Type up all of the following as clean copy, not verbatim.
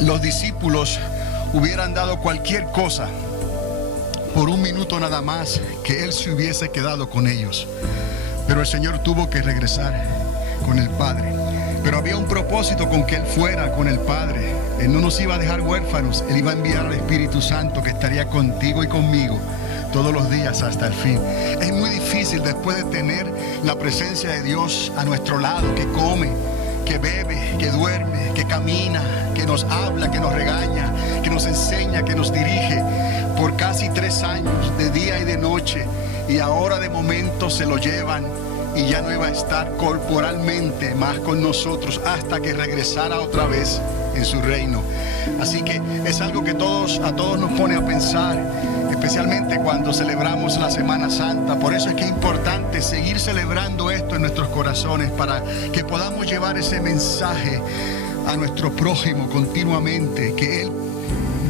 los discípulos hubieran dado cualquier cosa por un minuto nada más que Él se hubiese quedado con ellos. Pero el Señor tuvo que regresar con el Padre. Pero había un propósito con que Él fuera con el Padre. Él no nos iba a dejar huérfanos. Él iba a enviar al Espíritu Santo que estaría contigo y conmigo todos los días hasta el fin. Es muy difícil después de tener la presencia de Dios a nuestro lado, que come, que bebe, que duerme, que camina, que nos habla, que nos regaña, que nos enseña, que nos dirige por casi 3 años, de día y de noche, y ahora de momento se lo llevan y ya no iba a estar corporalmente más con nosotros hasta que regresara otra vez en su reino. Así que es algo que a todos nos pone a pensar, especialmente cuando celebramos la Semana Santa. Por eso es que es importante seguir celebrando esto en nuestros corazones, para que podamos llevar ese mensaje a nuestro prójimo continuamente, que Él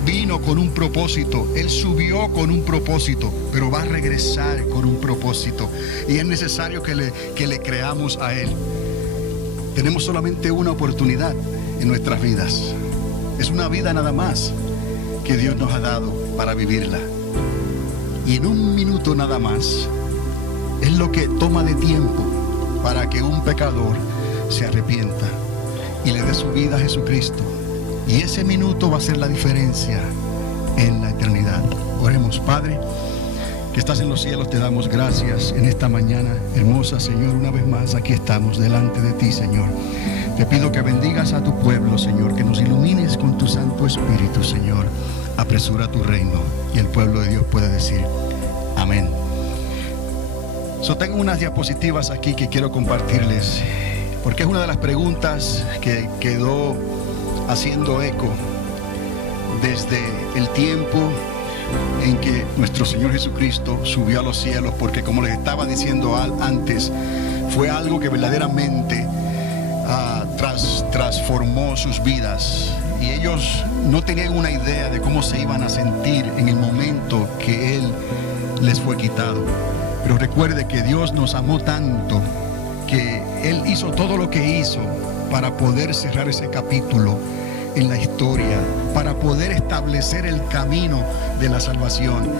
vino con un propósito, Él subió con un propósito, pero va a regresar con un propósito, y es necesario que le creamos a Él. Tenemos solamente una oportunidad en nuestras vidas. Es una vida nada más que Dios nos ha dado para vivirla. Y en un minuto nada más es lo que toma de tiempo para que un pecador se arrepienta y le dé su vida a Jesucristo. Y ese minuto va a ser la diferencia en la eternidad. Oremos. Padre, que estás en los cielos, te damos gracias en esta mañana hermosa, Señor. Una vez más aquí estamos delante de ti, Señor. Te pido que bendigas a tu pueblo, Señor, que nos ilumines con tu Santo Espíritu, Señor. Apresura tu reino. Y el pueblo de Dios puede decir amén. Tengo unas diapositivas aquí que quiero compartirles, porque es una de las preguntas que quedó haciendo eco desde el tiempo en que nuestro Señor Jesucristo subió a los cielos, porque como les estaba diciendo antes, fue algo que verdaderamente transformó sus vidas, y ellos no tenían una idea de cómo se iban a sentir en el momento que Él les fue quitado. Pero recuerde que Dios nos amó tanto que Él hizo todo lo que hizo para poder cerrar ese capítulo en la historia, para poder establecer el camino de la salvación.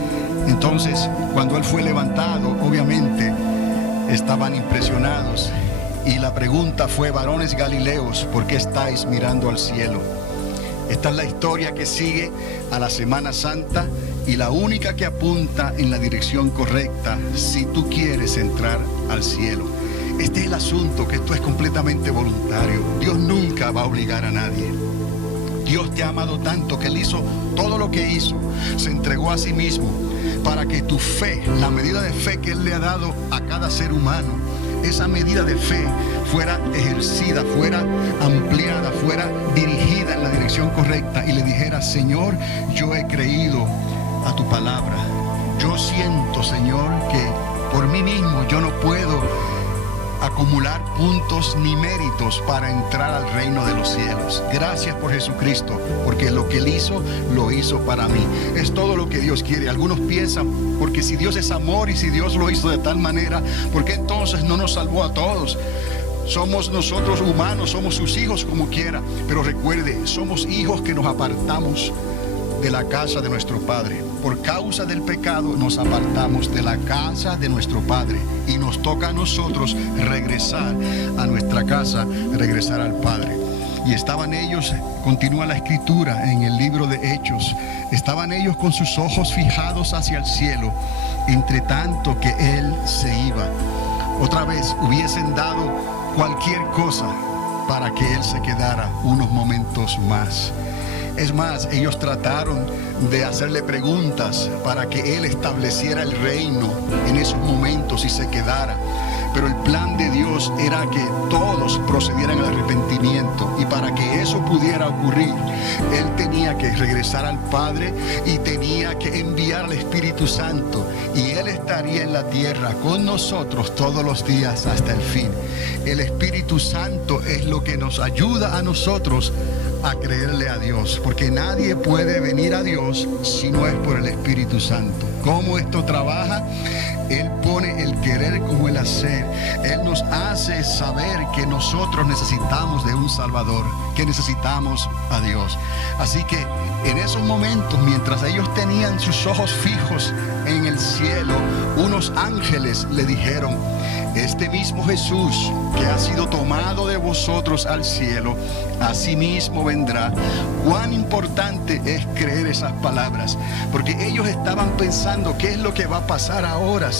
Entonces, cuando Él fue levantado, obviamente estaban impresionados, y la pregunta fue: varones galileos, ¿por qué estáis mirando al cielo? Esta es la historia que sigue a la Semana Santa, y la única que apunta en la dirección correcta si tú quieres entrar al cielo. Este es el asunto, que esto es completamente voluntario. Dios nunca va a obligar a nadie. Dios te ha amado tanto que Él hizo todo lo que hizo, se entregó a sí mismo para que tu fe, la medida de fe que Él le ha dado a cada ser humano, esa medida de fe fuera ejercida, fuera ampliada, fuera dirigida en la dirección correcta, y le dijera: Señor, yo he creído a tu palabra. Yo siento, Señor, que por mí mismo yo no puedo acumular puntos ni méritos para entrar al reino de los cielos. Gracias por Jesucristo, porque lo que Él hizo, lo hizo para mí. Es todo lo que Dios quiere. Algunos piensan, porque si Dios es amor y si Dios lo hizo de tal manera, ¿por qué entonces no nos salvó a todos? Somos nosotros humanos, somos sus hijos como quiera, pero recuerde, somos hijos que nos apartamos de la casa de nuestro Padre. Por causa del pecado nos apartamos de la casa de nuestro Padre, y nos toca a nosotros regresar a nuestra casa, regresar al Padre. Y estaban ellos, continúa la escritura en el libro de Hechos, estaban ellos con sus ojos fijados hacia el cielo, entre tanto que Él se iba. Otra vez hubiesen dado cualquier cosa para que Él se quedara unos momentos más. Es más, ellos trataron de hacerle preguntas para que Él estableciera el reino en esos momentos y se quedara. Pero el plan de Dios era que todos procedieran al arrepentimiento, y para que eso pudiera ocurrir, Él tenía que regresar al Padre y tenía que enviar al Espíritu Santo, y Él estaría en la tierra con nosotros todos los días hasta el fin. El Espíritu Santo es lo que nos ayuda a nosotros a creerle a Dios, porque nadie puede venir a Dios si no es por el Espíritu Santo. ¿Cómo esto trabaja? Él pone el querer como el hacer. Él nos hace saber que nosotros necesitamos de un Salvador, que necesitamos a Dios. Así que en esos momentos, mientras ellos tenían sus ojos fijos en el cielo, unos ángeles le dijeron: este mismo Jesús que ha sido tomado de vosotros al cielo, asimismo vendrá. Cuán importante es creer esas palabras, porque ellos estaban pensando: ¿qué es lo que va a pasar ahora?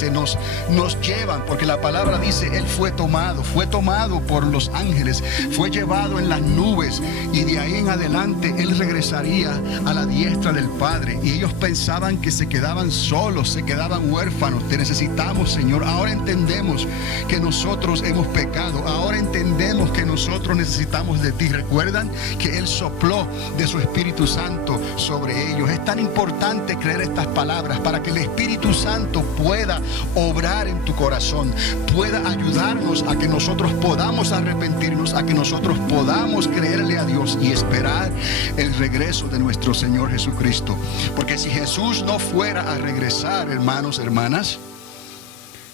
Nos llevan, porque la palabra dice: Él fue tomado por los ángeles, fue llevado en las nubes, y de ahí en adelante Él regresaría a la diestra del Padre. Y ellos pensaban que se quedaban solos, se quedaban huérfanos. Te necesitamos, Señor. Ahora entendemos que nosotros hemos pecado. Ahora entendemos que nosotros necesitamos de ti. ¿Recuerdan que Él sopló de su Espíritu Santo sobre ellos? Es tan importante creer estas palabras para que el Espíritu Santo pueda obrar en tu corazón, pueda ayudarnos a que nosotros podamos arrepentirnos, a que nosotros podamos creerle a Dios y esperar el regreso de nuestro Señor Jesucristo. Porque si Jesús no fuera a regresar, hermanos, hermanas,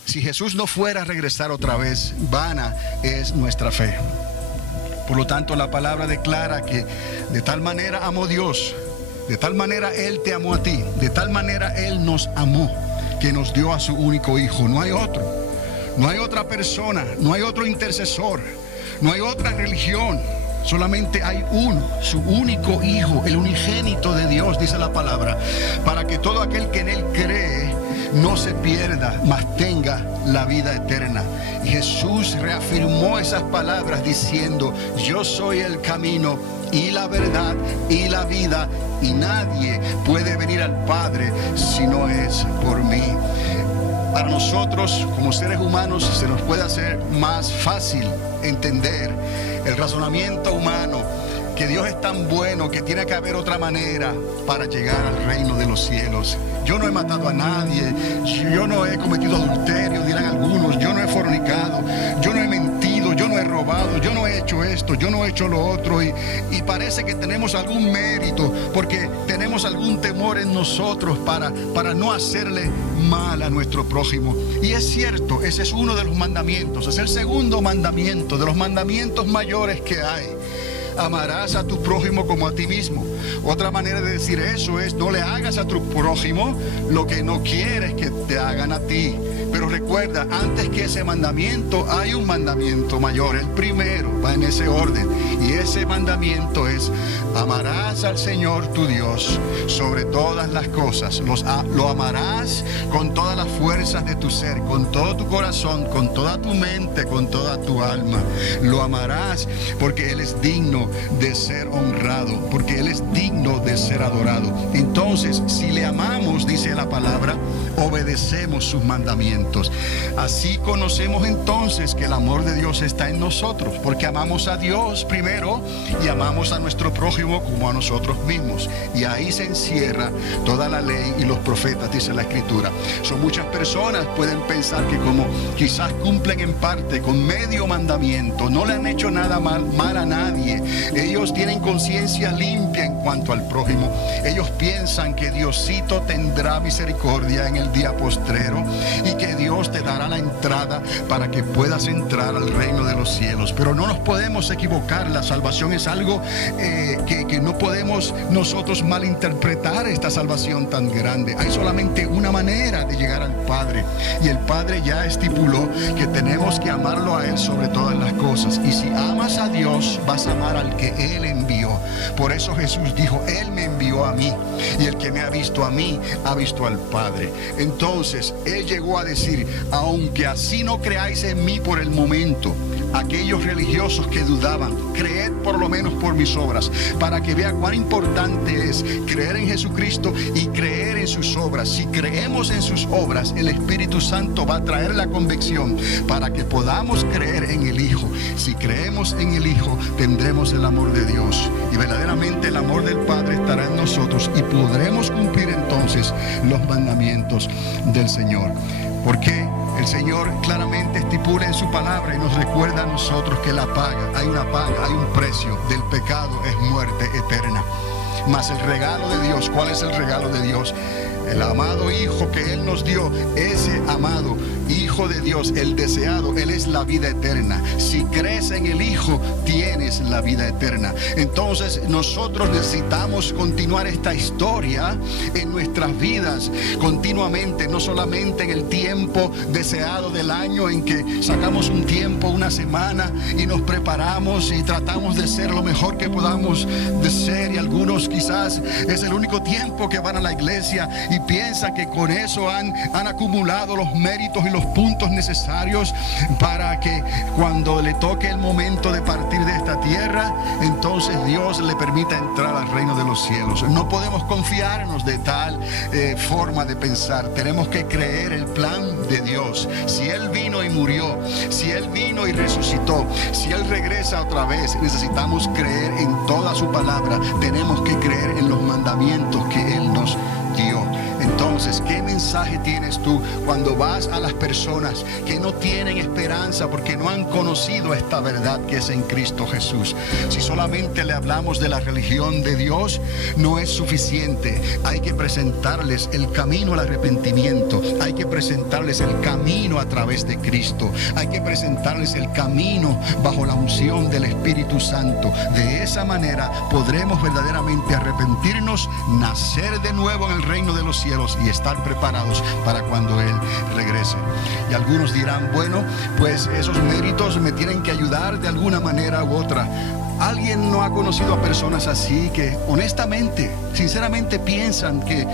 si Jesús no fuera a regresar otra vez, vana es nuestra fe. Por lo tanto, la palabra declara que de tal manera amó Dios, de tal manera Él te amó a ti, de tal manera Él nos amó, que nos dio a su único Hijo. No hay otro, no hay otra persona, no hay otro intercesor, no hay otra religión. Solamente hay uno, su único Hijo, el unigénito de Dios, dice la palabra, para que todo aquel que en Él cree no se pierda, mas tenga la vida eterna. Y Jesús reafirmó esas palabras diciendo: yo soy el camino y la verdad y la vida, y nadie puede venir al Padre si no es por mí. Para nosotros, como seres humanos, se nos puede hacer más fácil entender el razonamiento humano, que Dios es tan bueno que tiene que haber otra manera para llegar al reino de los cielos. Yo no he matado a nadie, yo no he cometido adulterio, dirán algunos, yo no he fornicado, yo no he mentido, yo no he robado, yo no he hecho esto, yo no he hecho lo otro, y parece que tenemos algún mérito porque tenemos algún temor en nosotros para no hacerle mal a nuestro prójimo. Y es cierto, ese es uno de los mandamientos, es el segundo mandamiento de los mandamientos mayores que hay. Amarás a tu prójimo como a ti mismo. Otra manera de decir eso es: no le hagas a tu prójimo lo que no quieres que te hagan a ti. Pero recuerda, antes que ese mandamiento hay un mandamiento mayor. El primero va en ese orden, y ese mandamiento es: amarás al Señor tu Dios sobre todas las cosas. Lo amarás con todas las fuerzas de tu ser, con todo tu corazón, con toda tu mente, con toda tu alma. Lo amarás porque Él es digno de ser honrado, porque Él es digno de ser adorado. Entonces, si le amamos, dice la palabra, obedecemos sus mandamientos. Así conocemos entonces que el amor de Dios está en nosotros, porque amamos a Dios primero y amamos a nuestro prójimo como a nosotros mismos. Y ahí se encierra toda la ley y los profetas, dice la Escritura. Son muchas personas pueden pensar que como quizás cumplen en parte con medio mandamiento, no le han hecho nada mal a nadie, ellos tienen conciencia limpia en cuanto al prójimo. Ellos piensan que Diosito tendrá misericordia en el día postrero y que Dios te dará la entrada para que puedas entrar al reino de los cielos. Pero no nos podemos equivocar. La salvación es algo que no podemos nosotros malinterpretar, esta salvación tan grande. Hay solamente una manera de llegar al Padre, y el Padre ya estipuló que tenemos que amarlo a Él sobre todas las cosas. Y si amas a Dios, vas a amar al que Él envió. Por eso Jesús dijo: Él me envió a mí, y el que me ha visto a mí ha visto al Padre. Entonces Él llegó a decir: aunque así no creáis en mí por el momento, aquellos religiosos que dudaban, creed por lo menos por mis obras, para que vean cuán importante es creer en Jesucristo y creer en sus obras. Si creemos en sus obras, el Espíritu Santo va a traer la convicción para que podamos creer en el Hijo. Si creemos en el Hijo, tendremos el amor de Dios, y verdaderamente el amor del Padre estará en nosotros, y podremos cumplir entonces los mandamientos del Señor. Porque el Señor claramente estipula en su palabra y nos recuerda a nosotros que la paga, hay una paga, hay un precio del pecado, es muerte eterna. Mas el regalo de Dios, ¿cuál es el regalo de Dios? el amado Hijo que Él nos dio, ese amado Hijo de Dios, el deseado, Él es la vida eterna. Si crees en el Hijo, tienes la vida eterna. Entonces nosotros necesitamos continuar esta historia en nuestras vidas continuamente, no solamente en el tiempo deseado del año en que sacamos un tiempo, una semana y nos preparamos y tratamos de ser lo mejor que podamos de ser, y algunos quizás es el único tiempo que van a la iglesia y piensan que con eso han acumulado los méritos y los puntos necesarios para que cuando le toque el momento de partir de esta tierra, entonces Dios le permita entrar al reino de los cielos. No podemos confiarnos de tal forma de pensar. Tenemos que creer el plan de Dios. Si Él vino y murió, si Él vino y resucitó, si Él regresa otra vez, necesitamos creer en toda su palabra. Tenemos que creer en los mandamientos que Él nos dio. Entonces, ¿qué mensaje tienes tú cuando vas a las personas que no tienen esperanza porque no han conocido esta verdad que es en Cristo Jesús? Si solamente le hablamos de la religión de Dios, no es suficiente. Hay que presentarles el camino al arrepentimiento. Hay que presentarles el camino a través de Cristo. Hay que presentarles el camino bajo la unción del Espíritu Santo. De esa manera podremos verdaderamente arrepentirnos, nacer de nuevo en el reino de los cielos y estar preparados para cuando Él regrese. Y algunos dirán, bueno, pues esos méritos me tienen que ayudar de alguna manera u otra. ¿Alguien no ha conocido a personas así que honestamente, sinceramente piensan que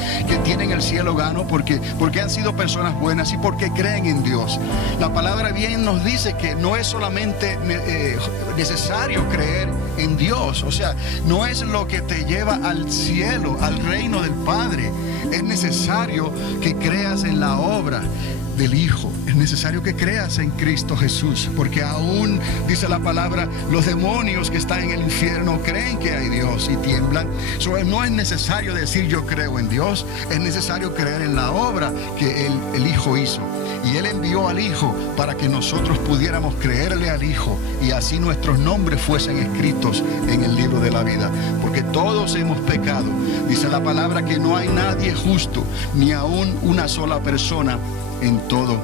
tienen el cielo gano porque han sido personas buenas y porque creen en Dios? La palabra bien nos dice que no es solamente necesario creer en Dios, o sea, no es lo que te lleva al cielo, al reino del Padre. Es necesario que creas en la obra del Hijo. Es necesario que creas en Cristo Jesús, porque aún dice la palabra, los demonios que están en el infierno creen que hay Dios y tiemblan. No es necesario decir yo creo en Dios, es necesario creer en la obra que el Hijo hizo. Y Él envió al Hijo para que nosotros pudiéramos creerle al Hijo y así nuestros nombres fuesen escritos en el libro de la vida. Porque todos hemos pecado. Dice la palabra que no hay nadie justo, ni aún una sola persona en todo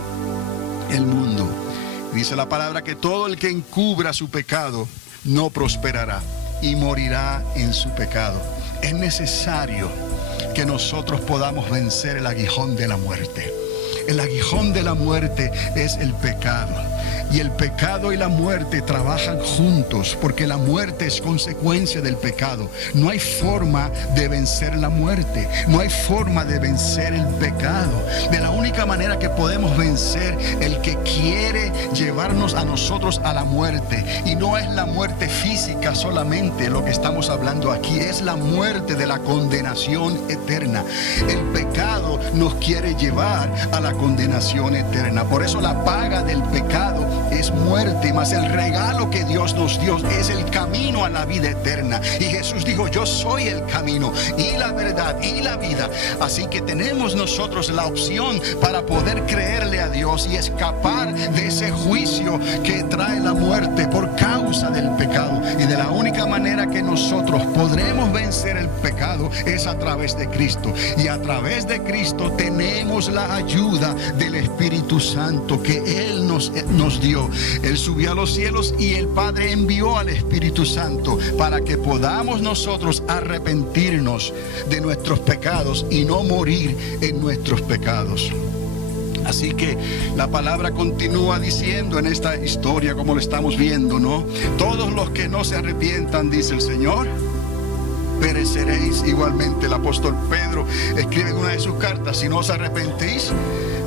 el mundo. Dice la palabra que todo el que encubra su pecado no prosperará y morirá en su pecado. Es necesario que nosotros podamos vencer el aguijón de la muerte. El aguijón de la muerte es el pecado. Y el pecado y la muerte trabajan juntos, porque la muerte es consecuencia del pecado. No hay forma de vencer la muerte. No hay forma de vencer el pecado. De la única manera que podemos vencer el que quiere llevarnos a nosotros a la muerte. Y no es la muerte física solamente lo que estamos hablando aquí. Es la muerte de la condenación eterna. El pecado nos quiere llevar a la condenación eterna. Por eso la paga del pecado es muerte, mas el regalo que Dios nos dio es el camino a la vida eterna. Y Jesús dijo, yo soy el camino y la verdad y la vida. Así que tenemos nosotros la opción para poder creerle a Dios y escapar de ese juicio que trae la muerte por causa del pecado. Y de la única manera que nosotros podremos vencer el pecado es a través de Cristo. Y a través de Cristo tenemos la ayuda del Espíritu Santo que Él nos dio. Él subió a los cielos y el Padre envió al Espíritu Santo para que podamos nosotros arrepentirnos de nuestros pecados y no morir en nuestros pecados. Así que la palabra continúa diciendo en esta historia, como lo estamos viendo, ¿no? Todos los que no se arrepientan, dice el Señor, pereceréis. Igualmente el apóstol Pedro escribe en una de sus cartas, si no os arrepentís,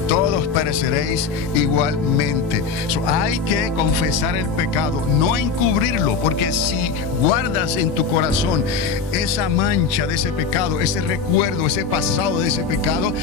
todos pereceréis igualmente. Hay que confesar el pecado, no encubrirlo, porque si guardas en tu corazón esa mancha de ese pecado, ese recuerdo, ese pasado de ese pecado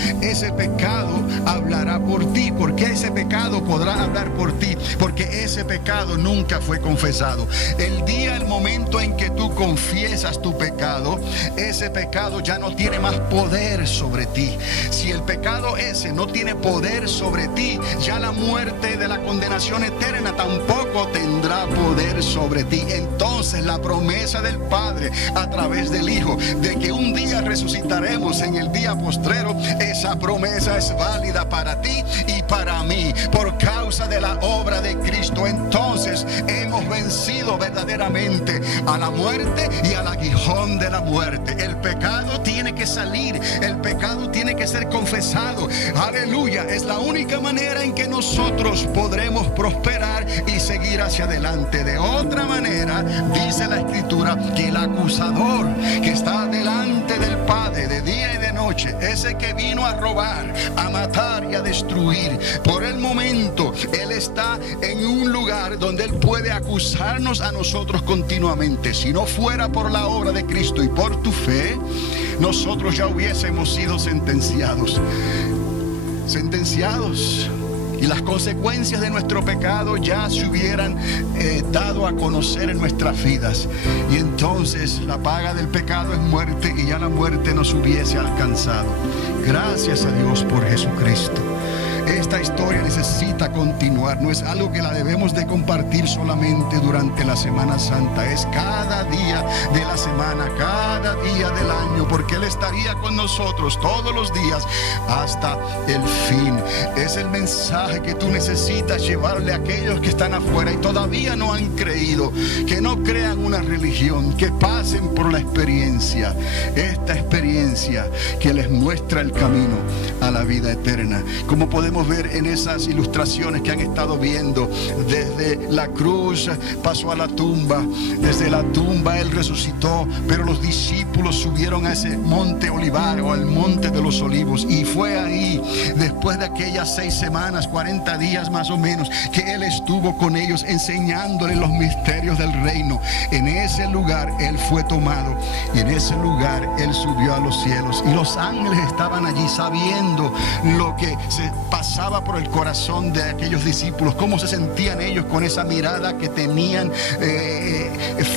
hablará por ti. ¿Por qué ese pecado podrá hablar por ti? Porque ese pecado nunca fue confesado. El momento en que tú confiesas tu pecado, ese pecado ya no tiene más poder sobre ti. Si el pecado ese no tiene poder sobre ti, ya la muerte de la condenación eterna tampoco tendrá poder sobre ti. Entonces la promesa del Padre a través del Hijo, de que un día resucitaremos en el día postrero, esa promesa es válida para ti y para mí, por causa de la obra de Cristo. Entonces hemos vencido verdaderamente a la muerte y al aguijón de la muerte. El pecado tiene que salir, el pecado tiene que ser confesado. Aleluya, es la única manera en que nosotros podremos prosperar y seguir hacia adelante. De otra manera, dice la Escritura que el acusador que está delante del Padre de día y de noche, ese que vino a robar, a matar y a destruir, por el momento él está en un lugar donde él puede acusarnos a nosotros continuamente. Si no fuera por la obra de Cristo y por tu fe, nosotros ya hubiésemos sido sentenciados, y las consecuencias de nuestro pecado ya se hubieran dado a conocer en nuestras vidas. Y entonces la paga del pecado es muerte, y ya la muerte nos hubiese alcanzado. Gracias a Dios por Jesucristo. Esta historia necesita continuar. No es algo que la debemos de compartir solamente durante la Semana Santa. Es cada día de la semana, cada día del año, porque Él estaría con nosotros todos los días hasta el fin. Es el mensaje que tú necesitas llevarle a aquellos que están afuera y todavía no han creído, que no crean una religión, que pasen por la experiencia, esta experiencia que les muestra el camino a la vida eterna. Como podemos ver en esas ilustraciones que han estado viendo, desde la cruz pasó a la tumba, desde la tumba Él resucitó, pero los discípulos subieron a ese monte Olivar, o al monte de los olivos, y fue ahí, después de aquellas 6 semanas, 40 días más o menos, que Él estuvo con ellos enseñándoles los misterios del reino. En ese lugar Él fue tomado, y en ese lugar Él subió a los cielos, y los ángeles estaban allí sabiendo lo que se pasaba por el corazón de aquellos discípulos, cómo se sentían ellos con esa mirada que tenían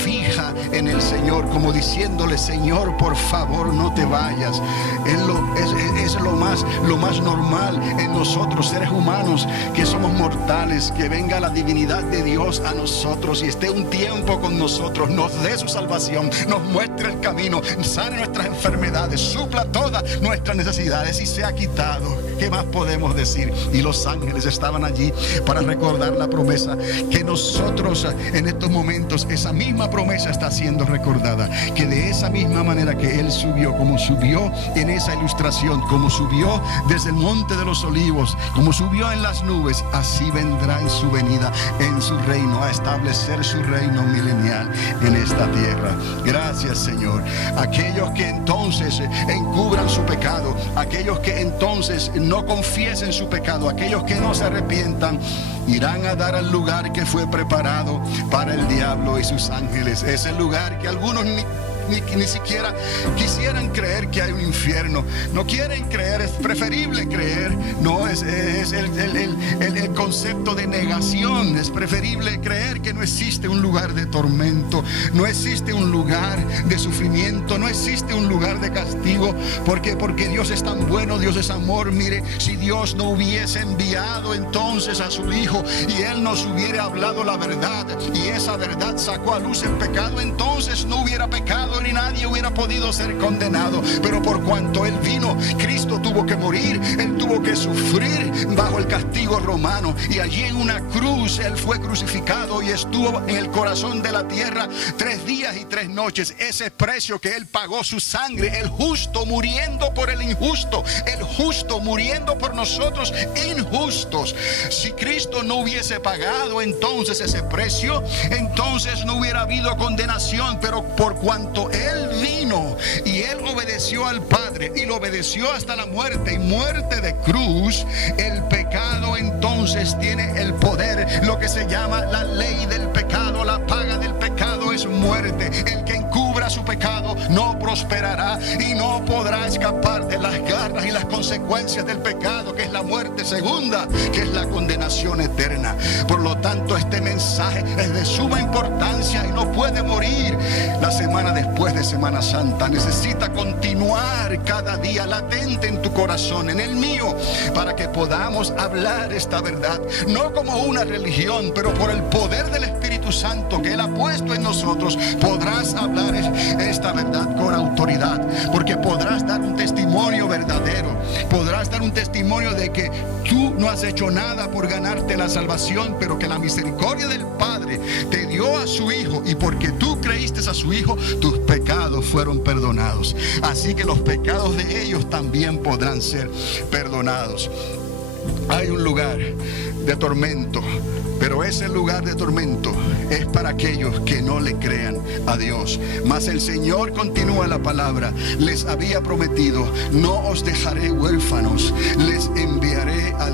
fija en el Señor, como diciéndole: Señor, por favor, no te vayas. Es lo más normal en nosotros, seres humanos, que somos mortales, que venga la divinidad de Dios a nosotros y esté un tiempo con nosotros, nos dé su salvación, nos muestre el camino, sane nuestras enfermedades, supla todas nuestras necesidades y sea quitado. ¿Qué más podemos decir? Y los ángeles estaban allí para recordar la promesa, que nosotros en estos momentos, esa misma promesa está siendo recordada, que de esa misma manera que Él subió, como subió en esa ilustración, como subió desde el monte de los olivos, como subió en las nubes, así vendrá en su venida, en su reino, a establecer su reino milenial en esta tierra. Gracias, Señor. Aquellos que entonces encubran su pecado, aquellos que entonces no confiesen su pecado, aquellos que no se arrepientan, irán a dar al lugar que fue preparado para el diablo y sus ángeles. Es el lugar que algunos ni siquiera quisieran creer que hay un infierno. No quieren creer, es preferible creer. No, es el concepto de negación. Es preferible creer que no existe un lugar de tormento, no existe un lugar de sufrimiento, no existe un lugar de castigo, porque Dios es tan bueno, Dios es amor. Mire, si Dios no hubiese enviado entonces a su Hijo y Él nos hubiera hablado la verdad, y esa verdad sacó a luz el pecado, entonces no hubiera pecado ni nadie hubiera podido ser condenado. Pero por cuanto Él vino, Cristo tuvo que morir, Él tuvo que sufrir bajo el castigo romano, y allí en una cruz Él fue crucificado y estuvo en el corazón de la tierra 3 días y 3 noches. Ese precio que Él pagó, su sangre, el justo muriendo por el injusto, el justo muriendo por nosotros injustos. Si Cristo no hubiese pagado entonces ese precio, entonces no hubiera habido condenación. Pero por cuanto Él vino y Él obedeció al Padre y lo obedeció hasta la muerte, y muerte de cruz, el pecado entonces tiene el poder, lo que se llama la ley del pecado. La paga del pecado es muerte. El que encubra fuera su pecado, no prosperará y no podrá escapar de las garras y las consecuencias del pecado, que es la muerte segunda, que es la condenación eterna. Por lo tanto, este mensaje es de suma importancia y no puede morir la semana después de Semana Santa. Necesita continuar cada día latente en tu corazón, en el mío, para que podamos hablar esta verdad, no como una religión, pero por el poder del Espíritu Santo que Él ha puesto en nosotros. Podrás hablar esta verdad con autoridad, porque podrás dar un testimonio verdadero, podrás dar un testimonio de que tú no has hecho nada por ganarte la salvación, pero que la misericordia del Padre te dio a su Hijo, y porque tú creíste a su Hijo, tus pecados fueron perdonados. Así que los pecados de ellos también podrán ser perdonados. Hay un lugar de tormento, pero ese lugar de tormento es para aquellos que no le crean a Dios. Mas el Señor, continúa la palabra, les había prometido: no os dejaré huérfanos, les enviaré al